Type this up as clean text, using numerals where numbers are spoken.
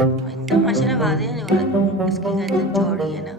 इतना माशाल्लाह वाज़ेह नहीं हो रहा, इसकी गर्दन चौड़ी है ना।